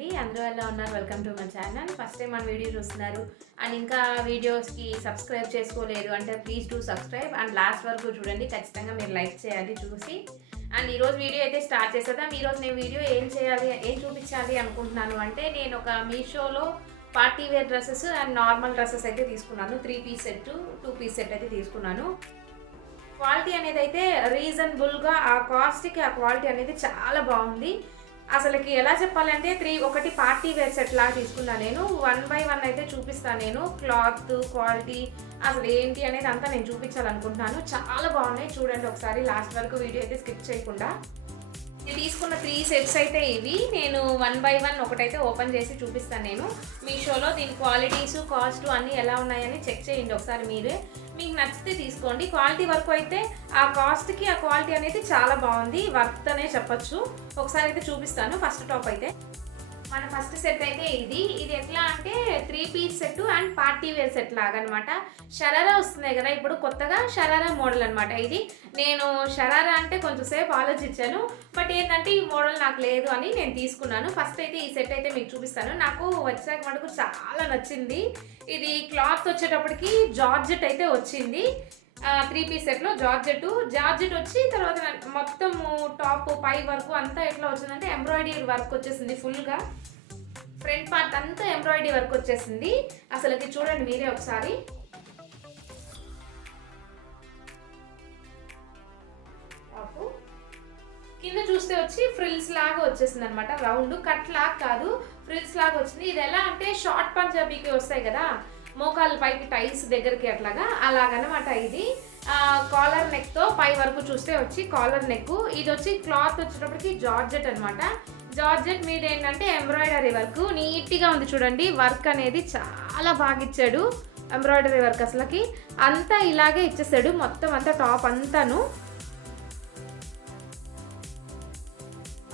అండి. అందరూ ఎలా ఉన్నారు? Welcome to my channel. First time మన వీడియో చూస్తున్నారు అండ్ ఇంకా వీడియోస్కి సబ్స్క్రైబ్ చేసుకోలేరు అంటే please do subscribe and last వరకు చూడండి. ఖచ్చితంగా మీరు లైక్ చేయాలి చూసి. అండ్ ఈరోజు వీడియో అయితే స్టార్ట్ చేసేద్దాం. ఈరోజు నేను వీడియో ఏం చూపించాలి అనుకుంటున్నాను అంటే నేను ఒక మీషోలో party wear dresses and normal dresses అయితే తీసుకున్నాను. 3 పీస్ సెట్ 2 పీస్ సెట్ అయితే తీసుకున్నాను. క్వాలిటీ అనేది అయితే రీజనబుల్గా ఆ కాస్ట్కి ఆ క్వాలిటీ అనేది చాలా బాగుంది. అసలుకి ఎలా చెప్పాలంటే ఒకటి పార్టీ వేర్ సెట్ లాగా తీసుకున్నాను. నేను 1 by 1 అయితే చూపిస్తాను. నేను క్లాత్ క్వాలిటీ అసలు ఏంటి అనేది అంతా నేను చూపించాలనుకుంటున్నాను. చాలా బాగున్నాయి, చూడండి ఒకసారి లాస్ట్ వరకు వీడియో అయితే స్కిప్ చేయకుండా. నేను తీసుకున్న 3 సెట్స్ అయితే ఇవి. నేను 1 by 1 ఒకటైతే ఓపెన్ చేసి చూపిస్తాను. నేను మీషోలో దీని క్వాలిటీస్ కాస్ట్ అన్నీ ఎలా ఉన్నాయని చెక్ చేయండి ఒకసారి మీరే. మీకు నచ్చితే తీసుకోండి. క్వాలిటీ వరకు అయితే ఆ కాస్ట్కి ఆ క్వాలిటీ అనేది చాలా బాగుంది, వర్త్ అనే చెప్పచ్చు. ఒకసారి అయితే చూపిస్తాను. ఫస్ట్ టాప్ అయితే మన ఫస్ట్ సెట్ అయితే ఇది ఎట్లా అంటే 3 piece set and party wear set లాగా అనమాట. షరారా వస్తున్నాయి కదా ఇప్పుడు కొత్తగా, షరారా మోడల్ అనమాట ఇది. నేను షరారా అంటే కొంచెం సేపు ఆలోచించాను, బట్ ఏంటంటే ఈ మోడల్ నాకు లేదు అని నేను తీసుకున్నాను. ఫస్ట్ అయితే ఈ సెట్ అయితే మీకు చూపిస్తాను. నాకు వచ్చాక మటుకు చాలా నచ్చింది. ఇది క్లాత్ వచ్చేటప్పటికి జార్జెట్ అయితే వచ్చింది. 3 పీస్ సెట్లో జార్జెట్ వచ్చి తర్వాత మొత్తం టాప్ పై వరకు అంతా ఎట్లా వచ్చిందంటే ఎంబ్రాయిడరీ వర్క్ వచ్చేసింది. ఫుల్గా ఫ్రంట్ పార్ట్ అంతా ఎంబ్రాయిడరీ వర్క్ వచ్చేసింది. అసలుకి చూడండి మీరే ఒకసారి. కింద చూస్తే వచ్చి ఫ్రిల్స్ లాగా వచ్చేసింది అనమాట. రౌండ్ కట్ లాగా కాదు, ఫ్రిల్స్ లాగా వచ్చింది. ఇది ఎలా అంటే షార్ట్ పంజాబీకి వస్తాయి కదా, మోకాళ్ళ పైకి టైస్ దగ్గరికి అట్లాగా అలాగనమాట. ఇది కాలర్ నెక్తో పై వరకు చూస్తే వచ్చి కాలర్ నెక్. ఇది వచ్చి క్లాత్ వచ్చేటప్పటికి జార్జెట్ అనమాట. జార్జెట్ మీద ఏంటంటే ఎంబ్రాయిడరీ వర్క్ నీట్గా ఉంది చూడండి. వర్క్ అనేది చాలా బాగా ఇచ్చాడు, ఎంబ్రాయిడరీ వర్క్ అసలుకి అంతా ఇలాగే ఇచ్చేసాడు మొత్తం అంతా టాప్ అంతాను.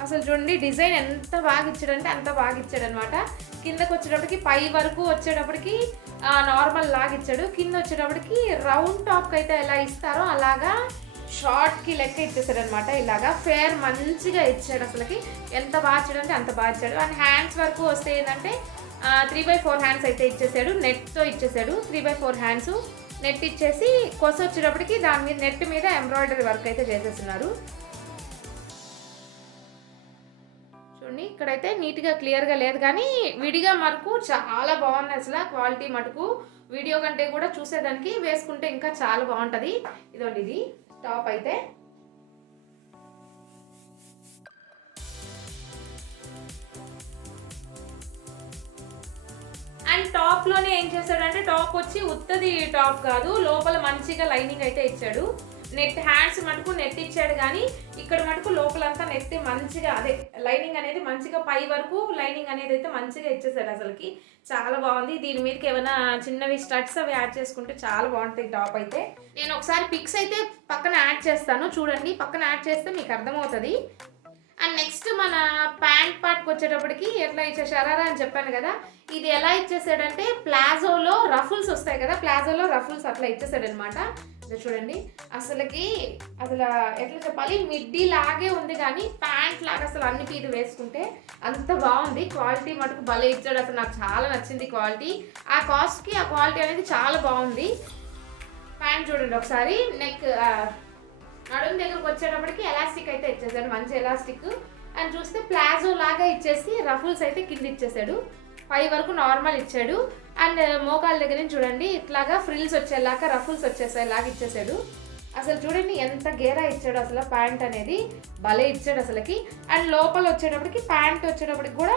అసలు చూడండి డిజైన్ ఎంత బాగా ఇచ్చాడంటే అంత బాగా ఇచ్చాడు అనమాట. కిందకు వచ్చేటప్పటికి పై వరకు వచ్చేటప్పటికి నార్మల్ లాగా ఇచ్చాడు. కింద వచ్చేటప్పటికి రౌండ్ టాప్ అయితే ఎలా ఇస్తారో అలాగా షార్ట్కి లెక్క ఇచ్చేసాడు అనమాట. ఇలాగా ఫేర్ మంచిగా ఇచ్చాడు. అసలుకి ఎంత బాగా ఇచ్చాడు అంటే అంత బాగా ఇచ్చాడు. అండ్ హ్యాండ్స్ వరకు వస్తే ఏంటంటే 3 by 4 హ్యాండ్స్ అయితే ఇచ్చేసాడు. నెట్తో ఇచ్చేసాడు. 3 by 4 హ్యాండ్స్ నెట్ ఇచ్చేసి కొస వచ్చేటప్పటికి దాని మీద నెట్ మీద ఎంబ్రాయిడరీ వర్క్ అయితే చేసేస్తున్నారు. చూడండి ఇక్కడైతే నీట్గా క్లియర్గా లేదు కానీ విడిగా మటుకు చాలా బాగుంది. అసలు క్వాలిటీ మటుకు వీడియో కంటే కూడా చూసేదానికి వేసుకుంటే ఇంకా చాలా బాగుంటుంది. ఇదండి ఇది టాప్ అయితే. అండ్ టాప్లోనే ఏం చేశాడంటే టాప్ వచ్చి ఉత్తది టాప్ కాదు, లోపల మంచిగా లైనింగ్ అయితే ఇచ్చాడు. నెట్ హ్యాండ్స్ మటుకు నెట్ ఇచ్చాడు కానీ ఇక్కడ మటుకు లోపలంతా నెట్ మంచిగా అదే లైనింగ్ అనేది మంచిగా పై వరకు లైనింగ్ అనేది అయితే మంచిగా ఇచ్చేసాడు. అసలుకి చాలా బాగుంది. దీని మీదకి ఏమైనా చిన్నవి స్టడ్స్ అవి యాడ్ చేసుకుంటే చాలా బాగుంటాయి టాప్ అయితే. నేను ఒకసారి పిక్స్ అయితే పక్కన యాడ్ చేస్తాను చూడండి, పక్కన యాడ్ చేస్తే మీకు అర్థమవుతుంది. అండ్ నెక్స్ట్ మన ప్యాంట్ పార్ట్కి వచ్చేటప్పటికి ఎట్లా ఇచ్చే షరారా అని చెప్పాను కదా, ఇది ఎలా ఇచ్చేసాడంటే ప్లాజోలో రఫుల్స్ వస్తాయి కదా, ప్లాజోలో రఫుల్స్ అట్లా ఇచ్చేసాడు అనమాట. చూడండి అసలు ఎట్లా చెప్పాలి, మిడ్డీ లాగే ఉంది కానీ ప్యాంట్ లాగా అసలు అన్ని పీటు వేసుకుంటే అంత బాగుంది. క్వాలిటీ మటుకు భలే ఇచ్చాడు. అసలు నాకు చాలా నచ్చింది క్వాలిటీ. ఆ కాస్ట్కి ఆ క్వాలిటీ అనేది చాలా బాగుంది. ప్యాంట్ చూడండి ఒకసారి. నెక్ నడుము దగ్గరకు వచ్చేటప్పటికి ఎలాస్టిక్ అయితే ఇచ్చేసాడు, మంచి ఎలాస్టిక్. అని చూస్తే ప్లాజో లాగా ఇచ్చేసి రఫుల్స్ అయితే కింద ఇచ్చేసాడు, పై వరకు నార్మల్ ఇచ్చాడు. అండ్ మోకాళ్ళ దగ్గర నుంచి చూడండి ఇట్లాగా ఫ్రిల్స్ వచ్చేలాగా రఫుల్స్ వచ్చేసేలాగా ఇచ్చేసాడు. అసలు చూడండి ఎంత గేరా ఇచ్చాడు. అసలు ప్యాంట్ అనేది భలే ఇచ్చాడు అసలుకి. అండ్ లోపల వచ్చేటప్పటికి ప్యాంట్ వచ్చేటప్పటికి కూడా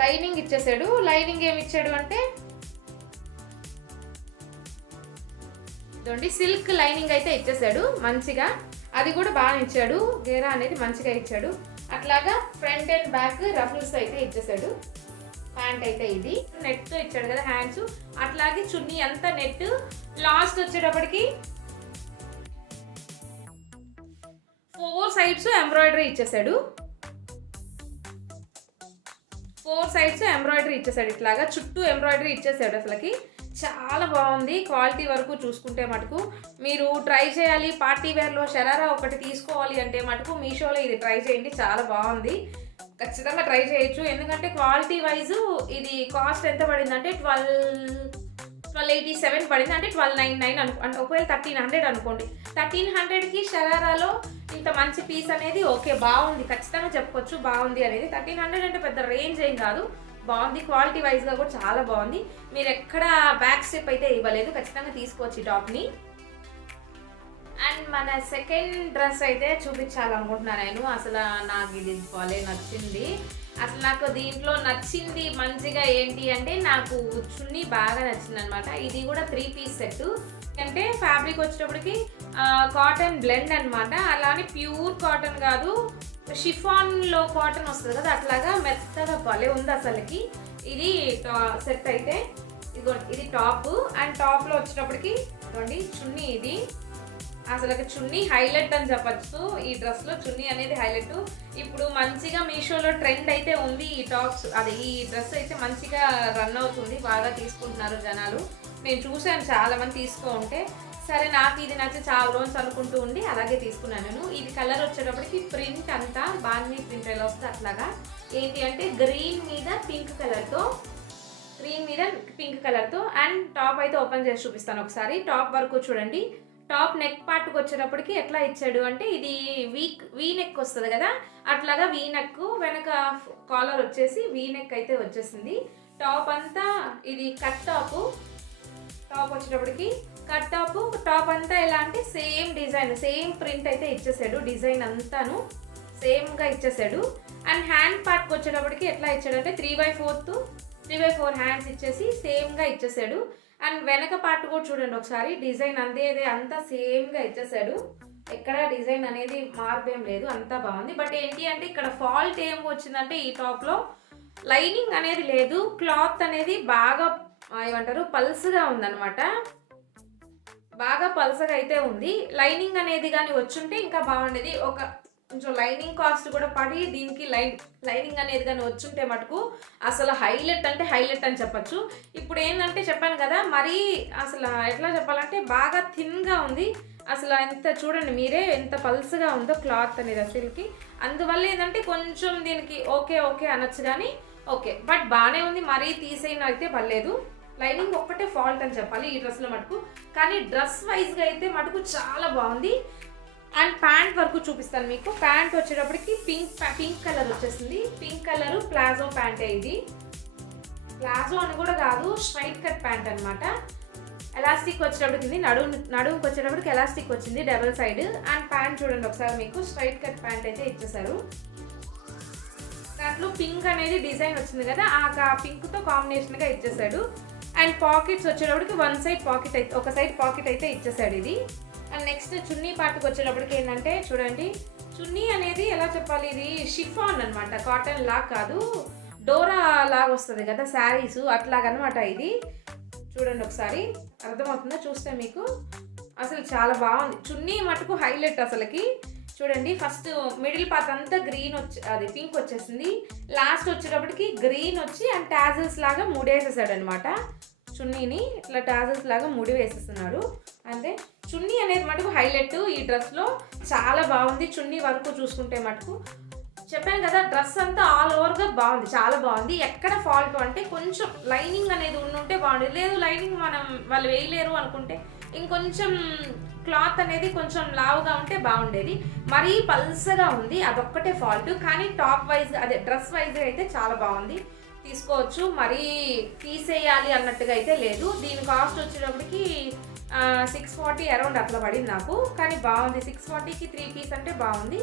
లైనింగ్ ఇచ్చేసాడు. లైనింగ్ ఏమి ఇచ్చాడు అంటే చూడండి సిల్క్ లైనింగ్ అయితే ఇచ్చేసాడు మంచిగా, అది కూడా బాగా ఇచ్చాడు. గేరా అనేది మంచిగా ఇచ్చాడు. అట్లాగా ఫ్రంట్ అండ్ బ్యాక్ రఫుల్స్ అయితే ఇచ్చేసాడు. ప్యాంట్ అయితే ఇది నెట్తో ఇచ్చాడు కదా హ్యాండ్స్, అట్లాగే చున్నీ అంతా నెట్. లాస్ట్ వచ్చేటప్పటికి 4 సైడ్స్ ఎంబ్రాయిడరీ ఇచ్చేసాడు. 4 సైడ్స్ ఎంబ్రాయిడరీ ఇచ్చేసాడు. ఇట్లాగా చుట్టూ ఎంబ్రాయిడరీ ఇచ్చేసాడు. అసలుకి చాలా బాగుంది. క్వాలిటీ వరకు చూసుకుంటే మటుకు మీరు ట్రై చేయాలి. పార్టీ వేర్లో షరారా ఒకటి తీసుకోవాలి అంటే మటుకు మీషోలో ఇది ట్రై చేయండి, చాలా బాగుంది. ఖచ్చితంగా ట్రై చేయొచ్చు. ఎందుకంటే క్వాలిటీ వైజ్ ఇది కాస్ట్ ఎంత పడిందంటే 1287 పడింది. అంటే 1299 అంటే ఒకవేళ 1300 అనుకోండి. 1300కి షరారాలో ఇంత మంచి పీస్ అనేది ఓకే బాగుంది, ఖచ్చితంగా చెప్పుకోవచ్చు బాగుంది అనేది. 1300 అంటే పెద్ద రేంజ్ ఏం కాదు, బాగుంది. క్వాలిటీ వైజ్గా కూడా చాలా బాగుంది. మీరు ఎక్కడ బ్యాక్ స్టెప్ అయితే ఇవ్వలేదు, ఖచ్చితంగా తీసుకోవచ్చు ఈ టాప్ని. అండ్ మన సెకండ్ డ్రెస్ అయితే చూపించాలనుకుంటున్నాను నేను. అసలు నాకు ఇది భలే నచ్చింది. అసలు నాకు దీంట్లో నచ్చింది మంచిగా ఏంటి అంటే నాకు చున్నీ బాగా నచ్చింది అనమాట. ఇది కూడా 3 పీస్ సెట్. అంటే ఫ్యాబ్రిక్ వచ్చేటప్పటికి కాటన్ బ్లెండ్ అనమాట. అలానే ప్యూర్ కాటన్ కాదు, షిఫాన్లో కాటన్ వస్తుంది కదా అట్లాగా మెత్తగా భలే ఉంది అసలుకి. ఇది సెట్ అయితే ఇది టాప్. అండ్ టాప్లో వచ్చేటప్పటికి చూడండి చున్నీ. ఇది అసలు చున్నీ హైలైట్ అని చెప్పచ్చు. ఈ డ్రెస్లో చున్నీ అనేది హైలైట్. ఇప్పుడు మంచిగా మీషోలో ట్రెండ్ అయితే ఉంది ఈ టాప్స్, అదే ఈ డ్రెస్ అయితే మంచిగా రన్ అవుతుంది, బాగా తీసుకుంటున్నారు జనాలు. నేను చూశాను చాలా మంది తీసుకో ఉంటే, సరే నాకు ఇది నచ్చి చాలా రోజులు అనుకుంటూ ఉండి అలాగే తీసుకున్నాను నేను. ఇది కలర్ వచ్చేటప్పటికి ప్రింట్ అంతా బాగా ప్రింట్ ఎలా వస్తుంది అట్లాగా. ఏంటి అంటే గ్రీన్ మీద పింక్ కలర్తో అండ్ టాప్ అయితే ఓపెన్ చేసి చూపిస్తాను ఒకసారి. టాప్ వరకు చూడండి. టాప్ నెక్ పార్ట్కి వచ్చేటప్పటికి ఎట్లా ఇచ్చాడు అంటే ఇది వీ నెక్ వస్తుంది కదా అట్లాగా వీ నెక్, వెనక కాలర్ వచ్చేసి వీ నెక్ అయితే వచ్చేసింది. టాప్ అంతా ఇది కట్ టాప్ వచ్చేటప్పటికి టాప్ అంతా ఎలా అంటే సేమ్ డిజైన్, సేమ్ ప్రింట్ అయితే ఇచ్చేసాడు. డిజైన్ అంతాను సేమ్గా ఇచ్చేసాడు. అండ్ హ్యాండ్ పార్ట్కి వచ్చేటప్పటికి ఎట్లా ఇచ్చాడంటే 3/4 హ్యాండ్స్ ఇచ్చేసి సేమ్గా ఇచ్చేసాడు. అండ్ వెనక పార్ట్ కూడా చూడండి ఒకసారి, డిజైన్ అంతా సేమ్గా ఇచ్చేసాడు. ఎక్కడ డిజైన్ అనేది మార్పేం లేదు, అంతా బాగుంది. బట్ ఏంటి అంటే ఇక్కడ ఫాల్ట్ ఏం వచ్చిందంటే ఈ టాప్లో లైనింగ్ అనేది లేదు. క్లాత్ అనేది బాగా ఏమంటారు పల్స్గా ఉందన్నమాట, బాగా పల్సగా అయితే ఉంది. లైనింగ్ అనేది కానీ వచ్చుంటే ఇంకా బాగుండేది. కొంచెం లైనింగ్ కాస్ట్ కూడా పడి దీనికి లైనింగ్ అనేది కానీ వచ్చుంటే మటుకు అసలు హైలైట్ అంటే హైలైట్ అని చెప్పచ్చు. ఇప్పుడు ఏంటంటే చెప్పాను కదా మరీ అసలు ఎట్లా చెప్పాలంటే బాగా థిన్గా ఉంది. అసలు ఎంత చూడండి మీరే ఎంత పల్స్గా ఉందో క్లాత్ అనేది అసలుకి. అందువల్ల ఏంటంటే కొంచెం దీనికి ఓకే అనొచ్చు కానీ ఓకే, బట్ బాగానే ఉంది. మరీ తీసేయడం అయితే పర్లేదు. లైనింగ్ ఒక్కటే ఫాల్ట్ అని చెప్పాలి ఈ డ్రెస్లో మటుకు. కానీ డ్రెస్ వైజ్గా అయితే మటుకు చాలా బాగుంది. అండ్ ప్యాంట్ వరకు చూపిస్తాను మీకు. ప్యాంట్ వచ్చేటప్పటికి పింక్ కలర్ వచ్చేసింది. పింక్ కలర్ ప్లాజో ప్యాంటే. ఇది ప్లాజో అని కూడా కాదు, స్ట్రైట్ కట్ ప్యాంట్ అనమాట. ఎలాస్టిక్ వచ్చేటప్పటికి నడుముకి వచ్చేటప్పటికి ఎలాస్టిక్ వచ్చింది డబుల్ సైడ్. అండ్ ప్యాంట్ చూడండి ఒకసారి మీకు స్ట్రైట్ కట్ ప్యాంట్ అయితే ఇచ్చేసారు. దాంట్లో పింక్ అనేది డిజైన్ వచ్చింది కదా ఆ పింక్తో కాంబినేషన్గా ఇచ్చేసాడు. అండ్ పాకెట్స్ వచ్చేటప్పటికి ఒక సైడ్ పాకెట్ అయితే ఇచ్చేసాడు ఇది. అండ్ నెక్స్ట్ చున్నీ పార్ట్కి వచ్చేటప్పటికి ఏంటంటే చూడండి, చున్నీ అనేది ఎలా చెప్పాలి, ఇది షిఫాన్ అనమాట, కాటన్ లాగా కాదు, డోరా లాగా వస్తుంది కదా శారీస్ అట్లాగనమాట. ఇది చూడండి ఒకసారి అర్థమవుతుందా చూస్తే మీకు. అసలు చాలా బాగుంది చున్నీ మటుకు హైలైట్ అసలుకి. చూడండి ఫస్ట్ మిడిల్ పార్ట్ అంతా గ్రీన్ అది పింక్ వచ్చేసింది. లాస్ట్ వచ్చేటప్పటికి గ్రీన్ వచ్చి అండ్ టాజిల్స్ లాగా ముడేసేసాడు అనమాట. చున్నీని ఇట్లా టాజిల్స్ లాగా ముడి వేసేస్తున్నాడు. అంటే చున్నీ అనేది మటుకు హైలైట్ ఈ డ్రెస్లో, చాలా బాగుంది. చున్నీ వరకు చూసుకుంటే మటుకు చెప్పాను కదా డ్రెస్ అంతా ఆల్ ఓవర్గా బాగుంది, చాలా బాగుంది. ఎక్కడ ఫాల్ట్ అంటే కొంచెం లైనింగ్ అనేది ఉంటే బాగుండేది. లేదు లైనింగ్ వాళ్ళు వేయలేరు అనుకుంటే ఇంకొంచెం క్లాత్ అనేది కొంచెం లావుగా ఉంటే బాగుండేది. మరీ పల్సగా ఉంది, అదొక్కటే ఫాల్ట్. కానీ టాప్ వైజ్ అదే డ్రెస్ వైజ్ అయితే చాలా బాగుంది, తీసుకోవచ్చు. మరీ తీసేయాలి అన్నట్టుగా అయితే లేదు. దీని కాస్ట్ వచ్చేటప్పటికి 640 అరౌండ్ అట్లా పడింది నాకు. కానీ బాగుంది, 640కి 3 పీస్ అంటే బాగుంది.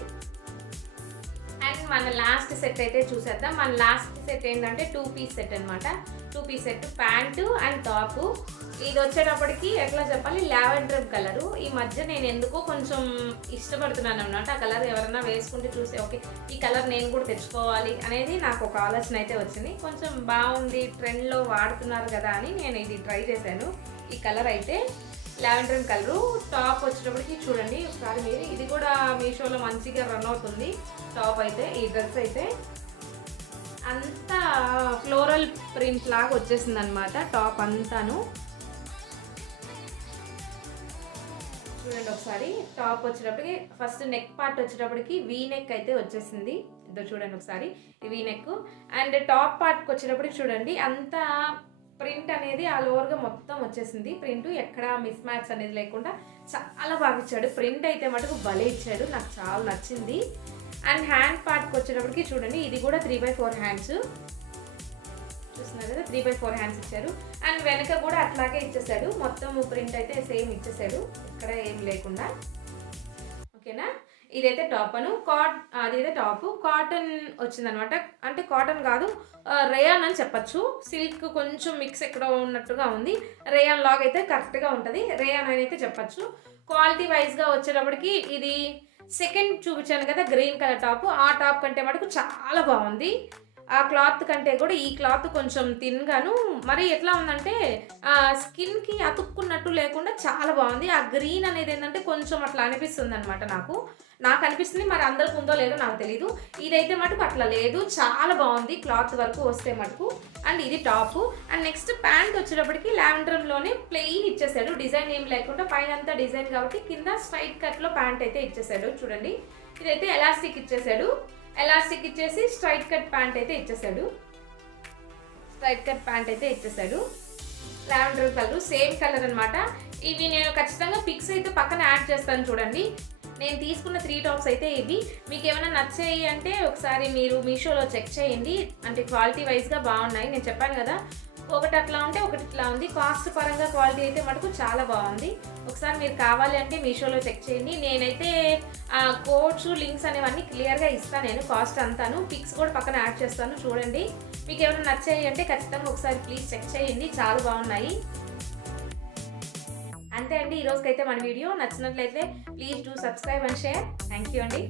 అండ్ మన లాస్ట్ సెట్ అయితే చూసేద్దాం. మన లాస్ట్ సెట్ ఏంటంటే 2 పీస్ సెట్ అనమాట. 2 piece set pant and top. ఇది వచ్చేటప్పటికి ఎట్లా చెప్పాలి, లావెండర్ కలరు. ఈ మధ్య నేను ఎందుకో కొంచెం ఇష్టపడుతున్నాను అనమాట. ఆ కలర్ ఎవరైనా వేసుకుంటే చూస్తే ఓకే ఈ కలర్ నేను కూడా తెచ్చుకోవాలి అనేది నాకు ఒక ఆలోచన అయితే వచ్చింది. కొంచెం బాగుంది, ట్రెండ్లో వాడుతున్నారు కదా అని నేను ఇది ట్రై చేశాను. ఈ కలర్ అయితే లావెండర్ కలరు. టాప్ వచ్చేటప్పటికి చూడండి ఒకసారి మీరు, ఇది కూడా మీషోలో మంచిగా రన్ అవుతుంది టాప్ అయితే. ఈ డ్రెస్ అయితే అంతా ఫ్లోరల్ ప్రింట్ లాగా వచ్చేసింది అనమాట టాప్ అంతాను. చూడండి ఒకసారి. టాప్ వచ్చేటప్పటికి ఫస్ట్ నెక్ పార్ట్ వచ్చేటప్పటికి వీ నెక్ అయితే వచ్చేసింది. ఇదో చూడండి ఒకసారి వీ నెక్. అండ్ టాప్ పార్ట్కి వచ్చేటప్పటికి చూడండి అంతా ప్రింట్ అనేది ఆల్ ఓవర్గా మొత్తం వచ్చేసింది. ప్రింట్ ఎక్కడ మిస్ మ్యాచ్ అనేది లేకుండా చాలా బాగా ఇచ్చాడు. ప్రింట్ అయితే మటుకు భలే ఇచ్చాడు, నాకు చాలా నచ్చింది. అండ్ హ్యాండ్ పార్ట్కి వచ్చేటప్పటికి చూడండి ఇది కూడా 3/4 హ్యాండ్స్ చూస్తున్నారు కదా, 3/4 హ్యాండ్స్ ఇచ్చారు. అండ్ వెనక కూడా అట్లాగే ఇచ్చేసాడు, మొత్తం ప్రింట్ అయితే సేమ్ ఇచ్చేసాడు, ఇక్కడ ఏం లేకుండా. ఓకేనా, ఇదైతే టాప్ అను అదైతే టాప్ కాటన్ వచ్చిందనమాట. అంటే కాటన్ కాదు, రేయాన్ అని చెప్పచ్చు. సిల్క్ కొంచెం మిక్స్ ఎక్కడ ఉన్నట్టుగా ఉంది. రేయాన్ లాగ్ అయితే కరెక్ట్గా ఉంటుంది, రేయాన్ అని అయితే చెప్పచ్చు. క్వాలిటీ వైజ్గా వచ్చేటప్పటికి ఇది సెకండ్ చూపించాను కదా గ్రీన్ కలర్ టాప్, ఆ టాప్ కంటే మటుకు చాలా బాగుంది. ఆ క్లాత్ కంటే కూడా ఈ క్లాత్ కొంచెం థిన్గాను, మరి ఎట్లా ఉందంటే స్కిన్కి అతుక్కున్నట్టు లేకుండా చాలా బాగుంది. ఆ గ్రీన్ అనేది ఏంటంటే కొంచెం అట్లా అనిపిస్తుంది అనమాట, నాకు అనిపిస్తుంది, మరి అందరికి ఉందో లేదో నాకు తెలీదు. ఇదైతే మటుకు అట్లా లేదు, చాలా బాగుంది క్లాత్ వరకు వస్తే మటుకు. అండ్ ఇది టాప్. అండ్ నెక్స్ట్ ప్యాంట్ వచ్చేటప్పటికి లావెండర్లోనే ప్లెయిన్ ఇచ్చేసాడు, డిజైన్ ఏం లేకుండా, పైన అంతా డిజైన్ కాబట్టి కింద స్ట్రైట్ కట్లో ప్యాంట్ అయితే ఇచ్చేసాడు. చూడండి ఇదైతే ఎలాస్టిక్ ఇచ్చేసాడు, ఎలాస్టిక్ ఇచ్చేసి స్ట్రైట్ కట్ ప్యాంట్ అయితే ఇచ్చేసాడు. లావెండర్ కలర్ సేమ్ కలర్ అనమాట. ఇవి నేను ఖచ్చితంగా పిక్స్ అయితే పక్కన యాడ్ చేస్తాను చూడండి. నేను తీసుకున్న 3 టాప్స్ అయితే ఇవి. మీకు ఏమైనా నచ్చాయి అంటే ఒకసారి మీరు మీషోలో చెక్ చేయండి, అంటే క్వాలిటీ వైజ్గా బాగున్నాయి. నేను చెప్పాను కదా, ఒకటి అట్లా ఉంటే ఒకటి ఇట్లా ఉంది. కాస్ట్ పరంగా క్వాలిటీ అయితే మటుకు చాలా బాగుంది. ఒకసారి మీరు కావాలి అంటే మీషోలో చెక్ చేయండి. నేనైతే కోడ్స్ లింక్స్ అనేవన్నీ క్లియర్గా ఇస్తాను, నేను కాస్ట్ అంతాను. పిక్స్ కూడా పక్కన యాడ్ చేస్తాను చూడండి. మీకు ఏమైనా నచ్చాయి అంటే ఖచ్చితంగా ఒకసారి ప్లీజ్ చెక్ చేయండి, చాలా బాగున్నాయి. అంతే అండి, ఈరోజుకైతే మన వీడియో నచ్చినట్లయితే please do subscribe and share. Thank you అండి.